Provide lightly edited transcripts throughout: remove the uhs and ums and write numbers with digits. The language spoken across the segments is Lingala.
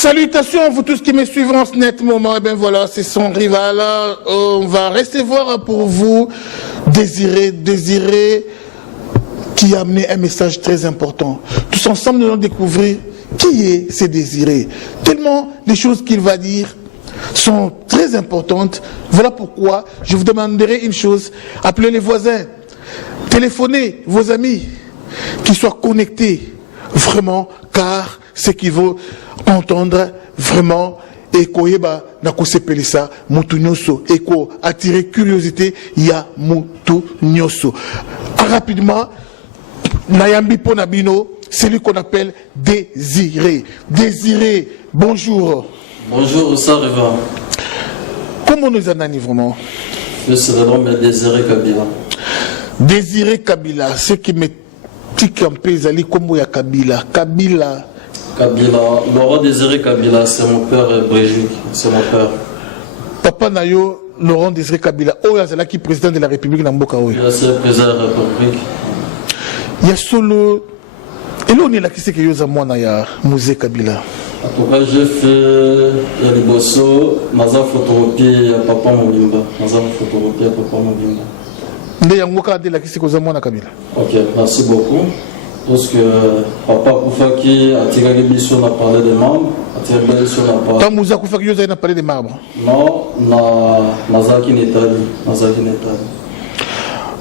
Salutations à vous tous qui me suivent en ce net moment. Et bien voilà, c'est son rival. On va recevoir pour vous Désiré qui a amené un message très important. Tous ensemble, nous allons découvrir qui est ce Désiré. Tellement les choses qu'il va dire sont très importantes. Voilà pourquoi je vous demanderai une chose. Appelez les voisins, téléphonez vos amis, qui soient connectés vraiment, car ce qu'ils vont entendre vraiment ekoyeba na kosepelisa mutu nyoso eko attirer curiosité ya mutu nyoso. Rapidement nayambi pona bino, celui qu'on appelle Désiré. Désiré, bonjour. Bonjour, ça va. Comment nous en allons vraiment? Je serai l'homme Désiré Kabila. Désiré Kabila, ce qui me tique un peu, Zali Kombo ya Kabila. Kabila, Laurent Désiré Kabila, c'est mon père Brigitte, c'est mon père. Papa Nayo, Laurent Désiré Kabila, Oya Zalaki, président de la République Namboka Oya. Il est président de la République. Il y a solo. Et là, on est là qui c'est que Yosa Mouana Musée Kabila. En tout cas, j'ai fait les bossos, Maza photocopie à Papa Mobimba. Maza photocopie à Papa Mobimba. Ndé Yangoka de la qui c'est que Yosa Mouana Kabila. Ok, merci beaucoup. Parce que Papa Koufaki a tiré les bisous, on a parlé des membres. A tiré les bisous, on a parlé. Quand Moussa Koufaki Yosa a parlé des marbres. Non, Nazaki Netali. Nazaki Netali.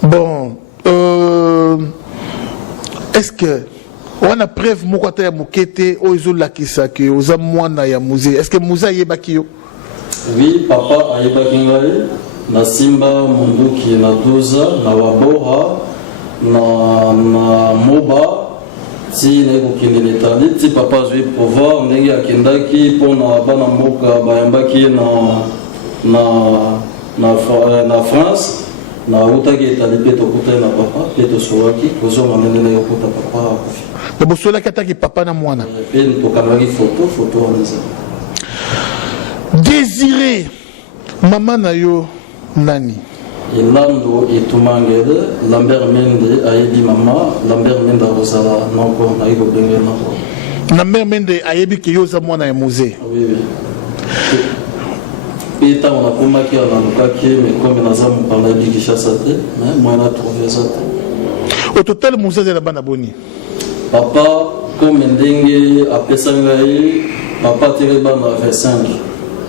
Bon, est-ce que on a preuve Moukata ya Moukete, Oizo Lakisa, que Oza Mouana ya Musée? Est-ce que Moussa Yebakio? Oui, Papa a Yebakingai, na Simba Munduki, na Douza, na Wabora, na Moba, si Nego Kindelitali, si Papa a eu pouvoir, Negi Akindaki, pour na Bana Moka, Bayambaki na France. Na utaki etali peto kuta na papa peto soaki kozo manene na yokota papa akufi. Le bosola kataki papa na mwana. Peine to kamaki photo oneza. Désiré maman na yo nani? Elando etumangele Lambert Mende ayebi mama Lambert Mende rozala noko na iko bengena nako. Lambert Mende ayebi ki yoza mwana ya musée. Oui oui. Peta on a combattu à Nanukaki, mais comme on a ça, on a dit que ça c'était, mais moi on a trouvé ça. Au total, Moussa est là-bas boni. Papa, comme Ndengue a Pessangaï, papa a tiré ban à 25.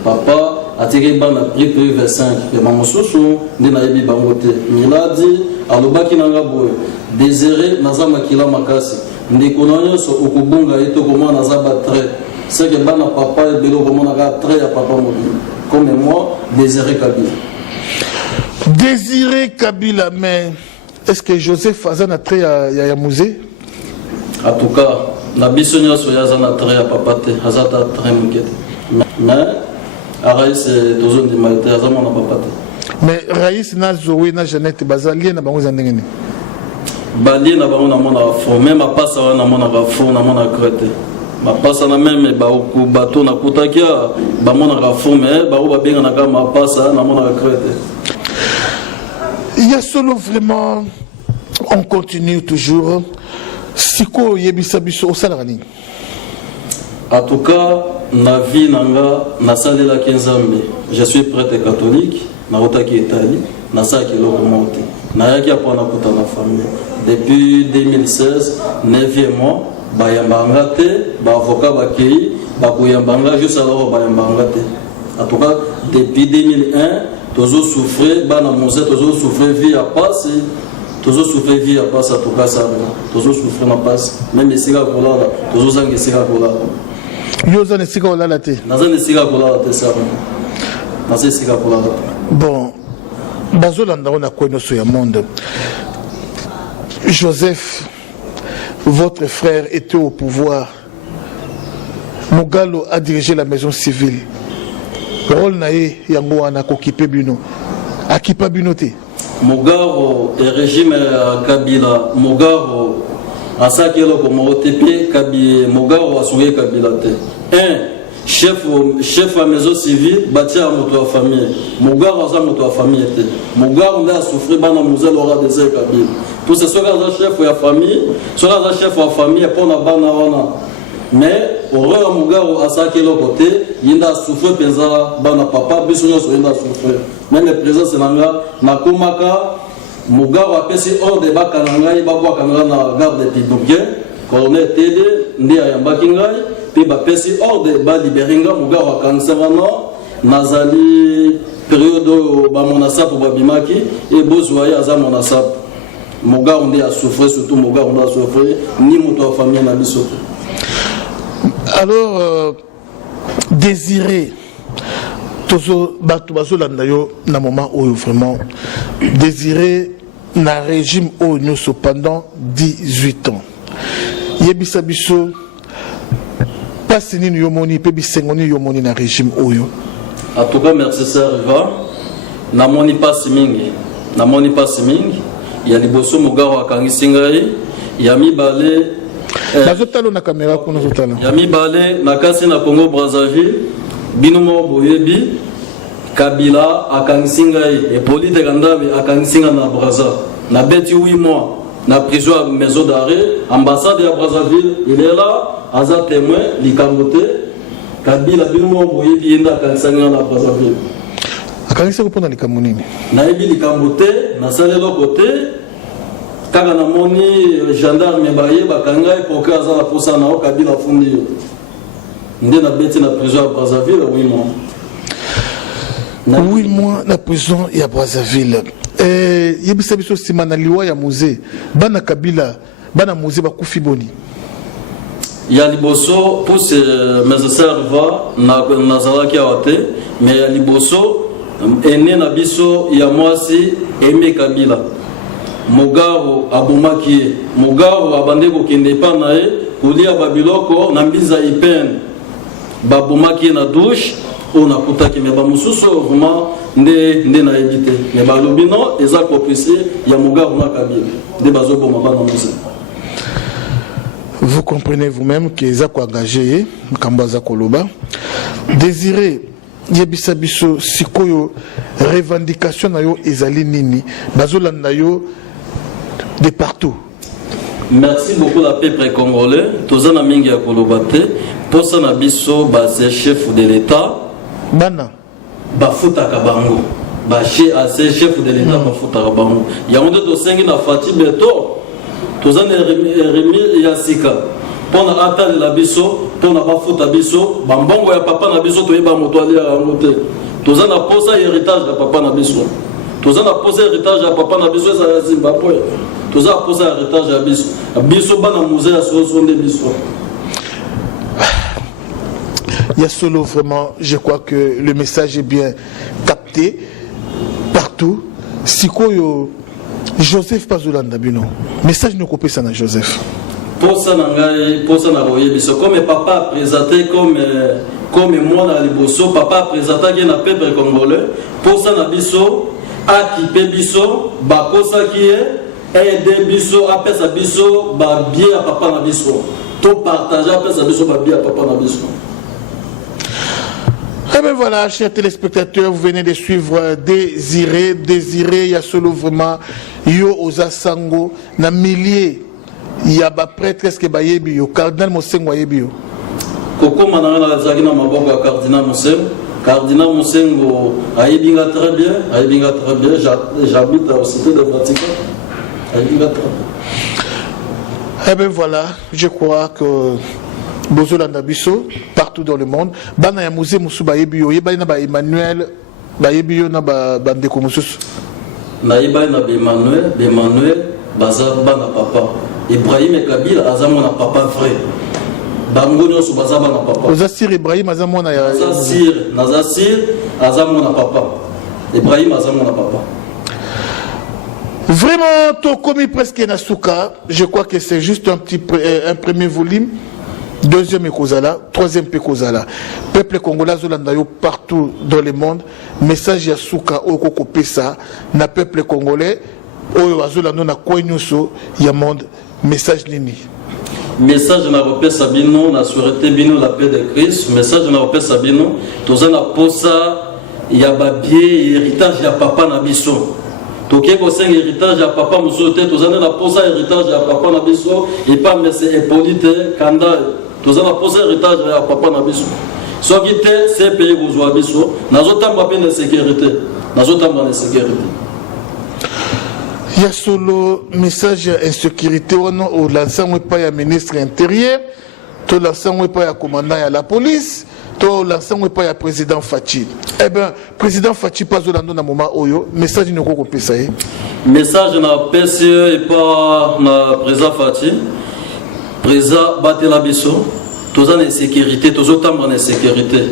Papa a tiré ban à prix 25. Et maman Soso, Nenaïbi Bangote. Il a dit, à l'Obaki Nangaboy, Désiré, Nazama Kila Makasi. Ndekonanyo so Okubunga et Tokoman Nazaba trait. C'est que ban à papa et Bélo Roman a trait à papa mobile. Comme moi, Désiré Kabila. Désiré Kabila, mais est-ce que Joseph Azan a trait à musée? En tout cas, la bissonia Soyazan a trait à Papate, Azata très mouquette. Mais, Araïs c'est toujours une malité, Azamon a Papate. Mais Raïs n'a Zoé, n'a Jeannette, Bazalien, n'a pas vous en dégainer. Bali n'a pas mon fond, même à passer à mon fond, à mon accrété. Ma passe na même baoku bateau na kutakia ba mona rafume ba oba benga na kama passe na mona crête. Il y a solo vraiment on continue toujours siko yebisa biso osalarani. En tout cas na vie nanga na salela kenzambe. Je suis prêtre catholique na otaki Italie na saki loko monte. Na yaki apona kuta na famille depuis 2016 9e mois. Bayambanga te, avocat bakei, bakoyambanga juste alors bayambanga te. En tout cas, depuis 2001, toujours souffrir, bana monsé, toujours souffrir vie à passer, toujours souffrir vie à passer, en tout cas ça, toujours souffrir na passe, même les siga kola, toujours zang les siga kola. Yoza ne siga kola la te. Nazan les siga kola la te ça. Nazan siga kola la te. Bon, bazolanda on a connu ce monde. Joseph. Votre frère était au pouvoir. Mogalo a dirigé la maison civile. Rôle nae yango ana occupé bino. Akipa binoté. Mogaro et régime Kabila. Mogaro a sakelo comme OTP Kabila. Mogaro a souillé Kabila te. Chef à maison civile, bâti à moto famille. Mogaro a moto famille te. Mogaro a souffert bana musée l'aura des Kabila. Tout ce soit chef de la famille, soit chef de la famille, pour la bana mais horreur mugaro asaki le côté yinda souffre penza bana papa biso nyonso yinda souffre même le président senanga nakomaka mugaro apesi ordre bakana ngai babwaka na garde de Tidougué colonel Tede ndi ayambaki ngai pe bapesi ordre ba libéringa mugaro akanisanga no nazali période ba monasapo babimaki et bozwa ya za monasapo mugaro ndi a souffre surtout mugaro ndi a souffre ni moto famille na biso. Alors, désirer, na moment où vraiment, désirer na régime où nous sommes pendant 18 ans. Yebisa biso, pas si nous yomoni, pe bisengoni yomoni na régime où yo. En tout cas, merci Serva. Na moni pas mingi, na moni pas mingi. Il y a des bosso mugawa kangisingai, yami balé. Na caméra kuna zotala. Yami balé na kasi na Congo Brazzaville, binumo boyebi Kabila akangisingai et Polite Gandabi akangisinga na Brazza. Na beti 8 mois na prison à maison d'arrêt, ambassade de Brazzaville, il est là, aza témoin likambote Kabila binumo boyebi yenda akangisinga na Brazzaville. Akangisinga kupona likambo nini? Na ebi likambote na salelo côté kaka na moni gendarme baye bakanga epoke aza la posa na o Kabila fundi yo nde na beti na prison à Brazzaville 8 mois. 8 mois na prison ya Brazzaville. Yebisa biso sima na liwa ya musée bana Kabila bana musée bakufi boni. Ya liboso pour mes serva na nazalaki awate mais ya liboso ene na biso ya mwasi Aimé Kabila. Mugaro abumaki Mugaro abande kokende pa na ye kolia babiloko na mbiza ipene babumaki na douche on a kutaki me ba mususu vraiment nde na éviter mais ba lobino eza complice ya Mugaro na Kabila de bazo boma ba na musée. Vous comprenez vous-même que eza ko engagé kambaza koloba désirer yebisa biso sikoyo revendication na yo ezali nini bazolanda yo de partout. Merci beaucoup la peuple congolais. Tozana mingi ya kolobate. Posa na biso ba chef de l'État. Bana. Ba futa kabango. Ba chef de l'État ba futa kabango. Ya onde to sengi na Fati Beto. Tozana Remi Yasika. Pona atale la biso, pona ba futa biso, ba mbongo ya papa na biso to yeba moto ali ya ngote. Tozana posa héritage ya papa na biso. Tozana posa héritage ya papa na biso za Zimbabwe. Tout ça pour ça héritage à biso. Biso bana musée à sonde biso. Il y a solo vraiment, je crois que le message est bien capté partout. Sikoyo Joseph Pazolanda bino. Message ne copie ça na Joseph. Pour ça nangai, pour ça na royer biso comme papa a présenté comme moi na liboso papa a présenté que na peuple congolais. Pour ça na biso a qui biso ba kosa qui est aider biso apesa biso ba bien à papa na biso to partager apesa biso ba bien à papa na biso. Eh bien voilà, chers téléspectateurs, vous venez de suivre Désiré, il y a solo vraiment yo ozasango na milliers il y a ba prêtre est-ce que ba yebi yo cardinal Mosengo yebi yo. Koko mananga na zaki na maboko ya cardinal Mosengo. Cardinal Mosengo ayebinga très bien, j'habite au cité de Vatican. Eh bien voilà, je crois que Bozolanda Biso, partout dans le monde, Bana ya musée Musuba Yebio, Yebana ba Emmanuel, ba Yebio na ba Bandeko Musus. Na Yebana ba Emmanuel, Baza Bana papa. Ibrahim et Kabila, Azamon na papa frère. Bango nyoso baza bana papa. Ozasir Ibrahim Azamon na ya. Nazasir, Azamon na papa. Ibrahim Azamon na papa. Vraiment, tout commis presque Nasuka, je crois que c'est juste un premier volume, deuxième Ekozala, troisième Pekozala. Peuple congolais Zolandayo partout dans le monde, message Yasuka Okoko Pesa, na peuple congolais, Oyo Azolando na Kwenyoso, Yamond, message Nini. Message na repère Sabino, na sûreté Bino, la paix de Christ, message na repère Sabino, Tozana Posa, Yababie, héritage ya papa na biso. Toké ko seng héritage à papa musote tozana na posa héritage à papa na biso et pas mais c'est Hippolyte Kanda toza na poser héritage ya papa na biso soki te c'est pays kozwa biso nazotamba pe na sécurité nazotamba na sécurité. Il y a solo message insécurité au l'ensemble pas ya ministre intérieur, tout l'ensemble pas ya commandant ya la police, tout l'ensemble pas ya président Fachi. Eh ben président Fachi pas au dans moment oyo message ne ko pesa ye. Message na PCE et pas na président Fachi. Président batela biso, toza na sécurité, tozotamba na sécurité.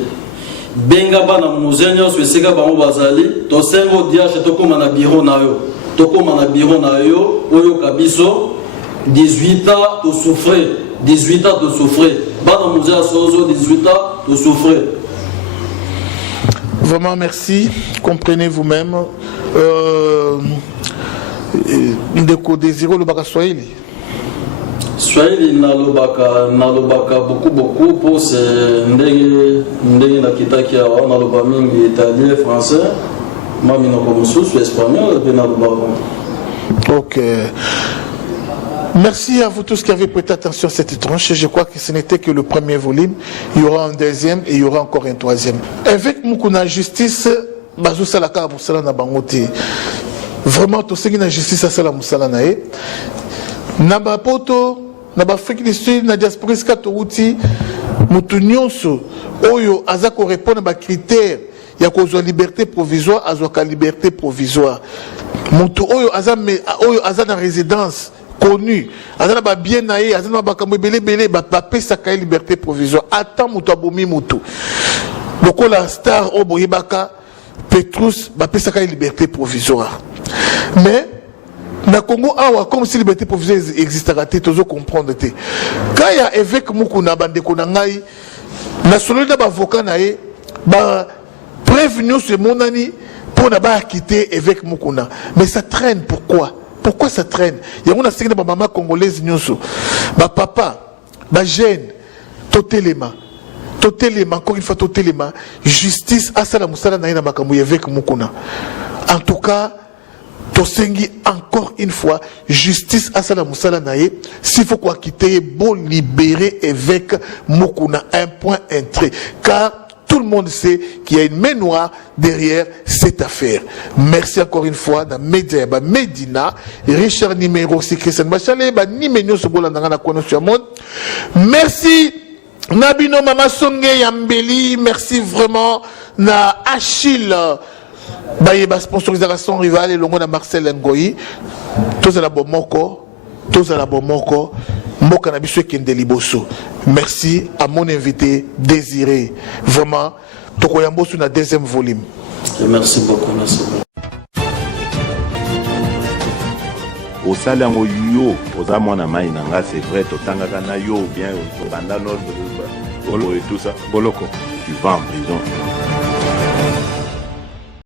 Benga bana muzenyo swesika bango bazali, to sengo diache to koma na bureau na yo. Tokoma na bureau na yo oyo kabiso 18 ans to souffrir 18 ans to souffrir bana muzea sozo 18 ans to souffrir. Vraiment merci, comprenez vous-même ndeko désiro le baka swahili nalobaka beaucoup pour ce ndenge na kitaki awa naloba mingi italien français. Ok. Merci à vous tous qui avez prêté attention à cette tranche. Je crois que ce n'était que le premier volume. Il y aura un deuxième et il y aura encore un troisième. Avec Mukuna Justice, Bazousalaka Moussala na Bangote. Vraiment, tout ce qui est justice à Sala Moussala nae. Naba Poto, Naba Afrique du Sud, na diaspora Skatouti, Moutounionso, Oyo, Azako répond à des critères. Il y a une liberté provisoire, il y a une liberté provisoire. Mutu oyo aza na résidence connue, aza na bien naé, aza na bakambo belé ba papé saka liberté provisoire. Attends mutu abomi mutu. Loko la star oboyebaka Petrus ba saka liberté provisoire. Mais na Congo awa comme si liberté provisoire existera te tozo comprendre te. Quand il y a évêque Mukuna bandeko na ngai na solo na ba avocat naé ba prévenu ce monani pour ne pas quitter évêque Mukuna. Mais ça traîne, pourquoi? Pourquoi ça traîne? Il y a une série de maman congolaise, ma papa, ma jeune, totéléma, encore une fois totéléma, justice à Sala Moussala Naïna Makamou évêque Mukuna. En tout cas, Tosengi encore une fois, justice à Sala Moussala Naïe, s'il faut quoi quitter, bon libérer évêque Mukuna, un point entré. Car tout le monde sait qu'il y a une main noire derrière cette affaire. Merci encore une fois dans Média Medina, Richard numéro 6 Christian Bachale, numéro ce bola dans la connexion monde. Merci Nabino Mama Songe Yambeli, merci vraiment na Achille. Bayeba sponsorisation rivale et longo na Marcel Ngoyi. Tous à la bomoko, Mboka na biso kende liboso. Merci à mon invité Désiré. Vraiment, tokoyambo sur la deuxième volume. Merci beaucoup, merci beaucoup. Au salango yo, aux amona maïnanga, c'est vrai, totangaka na yo, bien, au bandano, et tout ça. Boloko, tu vas en prison.